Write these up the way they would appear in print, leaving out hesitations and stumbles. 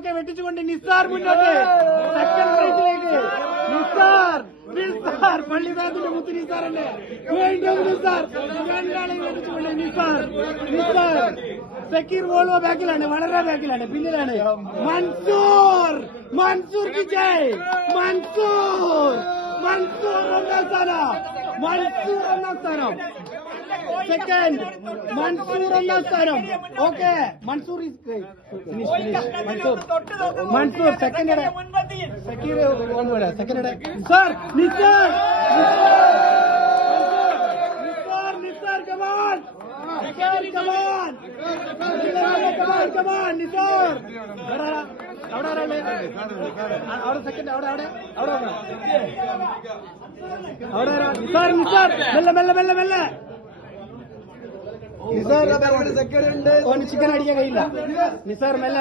ഒക്കെ വെട്ടിച്ചുകൊണ്ട് നിസാർ മുന്നോട്ട് സെക്കൻഡ് റേസിലേക്ക്. നിസാർ പള്ളിദാസിന്റെ മുത്ത് നിസാറല്ലേ, വീണ്ടും നിസാർ രണ്ടാളെ വെട്ടിച്ചുകൊണ്ട് നിസാർ സക്കീർ വോൾവോ ബാക്കിലാണ്, വളരെ ബാക്കിലാണ്, പിന്നിലാണ്. മൻസൂർ വിജയ്, മൻസൂർ ഒന്നാം സ്ഥാനം, സെക്കൻഡ് മൻസൂർ ഒന്നാം സ്ഥാനം. Okay, Mansoor second, Zakir second. Nisar come on Nisar. അവിടെ സെക്കൻഡ്, അവിടെ നിസാർ മെല്ലെ ചിക്കൻ അടിക്കാൻ കഴിയില്ല. നിസാർ മെല്ലെ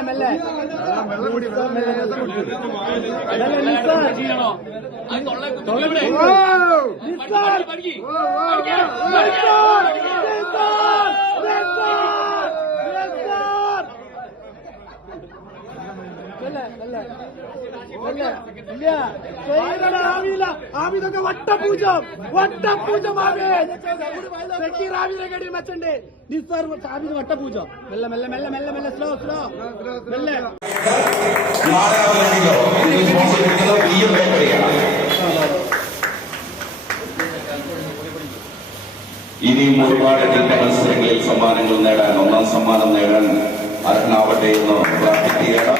ആവിതൊക്കെ വട്ടപൂജം സക്കീർ ആവിനെ കടി മെച്ചുണ്ട്. നിസാർ ആവിത് വട്ടപൂജം. മെല്ലെ സ്ലോ മെല്ലെ. ഇനിയും ഒരുപാട് മത്സരങ്ങളിൽ സമ്മാനങ്ങൾ നേടാൻ, ഒന്നാം സമ്മാനം നേടാൻ അർഹനാവട്ടെ എന്ന് പ്രാർത്ഥിക്കുകയാണ്.